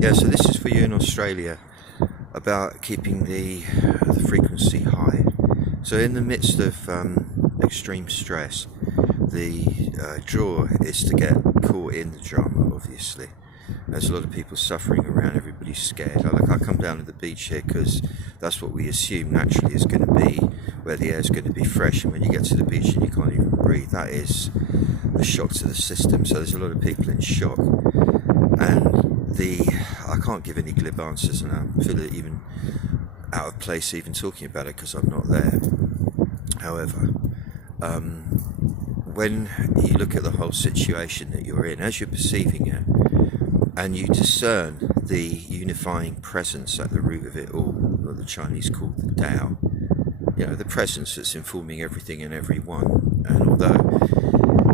Yeah, so this is for you in Australia about keeping the frequency high. So in the midst of extreme stress, the draw is to get caught in the drama, obviously. There's a lot of people suffering around, everybody's scared. I come down to the beach here because that's what we assume naturally is going to be, where the air is going to be fresh, and when you get to the beach and you can't even breathe, that is a shock to the system. So there's a lot of people in shock. And I can't give any glib answers, and I feel it even out of place even talking about it because I'm not there. However, when you look at the whole situation that you're in, as you're perceiving it, and you discern the unifying presence at the root of it all, what the Chinese call the Tao, the presence that's informing everything and everyone. And although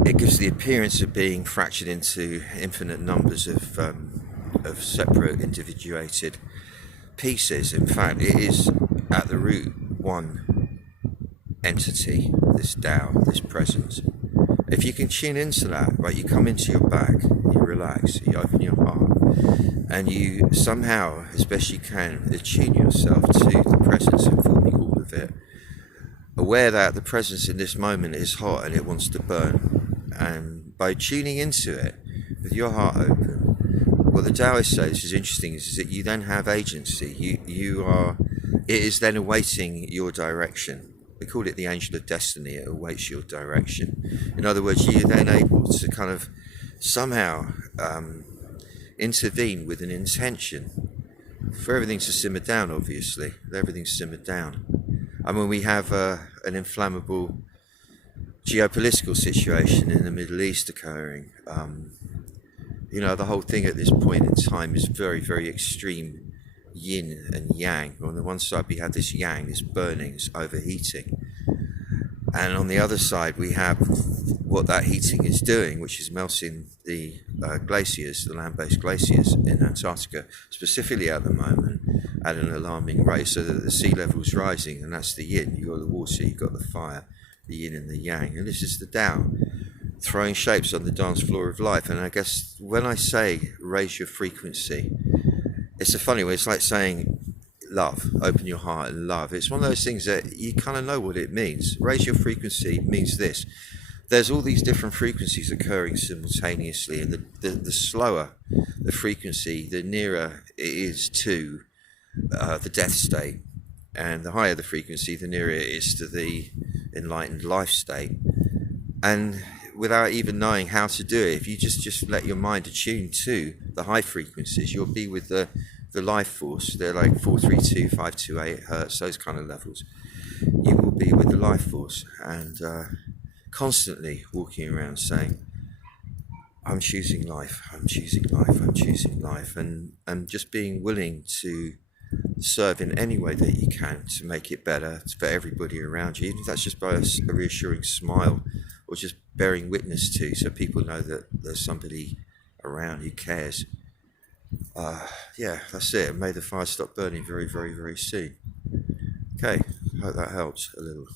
it gives the appearance of being fractured into infinite numbers of separate, individuated pieces, in fact, it is at the root one entity, this Tao, this presence. If you can tune into that, right, you come into your back, you relax, you open your heart, and you somehow, as best you can, attune yourself to the presence informing all of it, aware that the presence in this moment is hot and it wants to burn. And by tuning into it with your heart open, what the Taoists say, this is interesting, is that you then have agency. It is then awaiting your direction. We call it the angel of destiny. It awaits your direction. In other words, you're then able to kind of somehow intervene with an intention for everything to simmer down, obviously. Everything's simmered down. I mean, we have an inflammable geopolitical situation in the Middle East occurring. The whole thing at this point in time is very, very extreme yin and yang. On the one side we have this yang, this burning, this overheating. And on the other side we have what that heating is doing, which is melting the glaciers, the land-based glaciers in Antarctica, specifically at the moment, at an alarming rate, so that the sea level's rising, and that's the yin. You've got the water, you've got the fire, the yin and the yang. And this is the Tao, throwing shapes on the dance floor of life. And I guess when I say raise your frequency, it's a funny way. It's like saying love, open your heart and love. It's one of those things that you kind of know what it means. Raise your frequency means this. There's all these different frequencies occurring simultaneously, and the slower the frequency, the nearer it is to the death state, and the higher the frequency, the nearer it is to the enlightened life state. And without even knowing how to do it, if you just let your mind attune to the high frequencies, you'll be with the life force. They're like 432, 528 hertz, those kind of levels. You will be with the life force, and constantly walking around saying, I'm choosing life, I'm choosing life, I'm choosing life, and just being willing to serve in any way that you can to make it better for everybody around you, even if that's just by a reassuring smile, or just bearing witness to, so people know that there's somebody around who cares. That's it. May the fire stop burning very, very, very soon. Okay, hope that helps a little.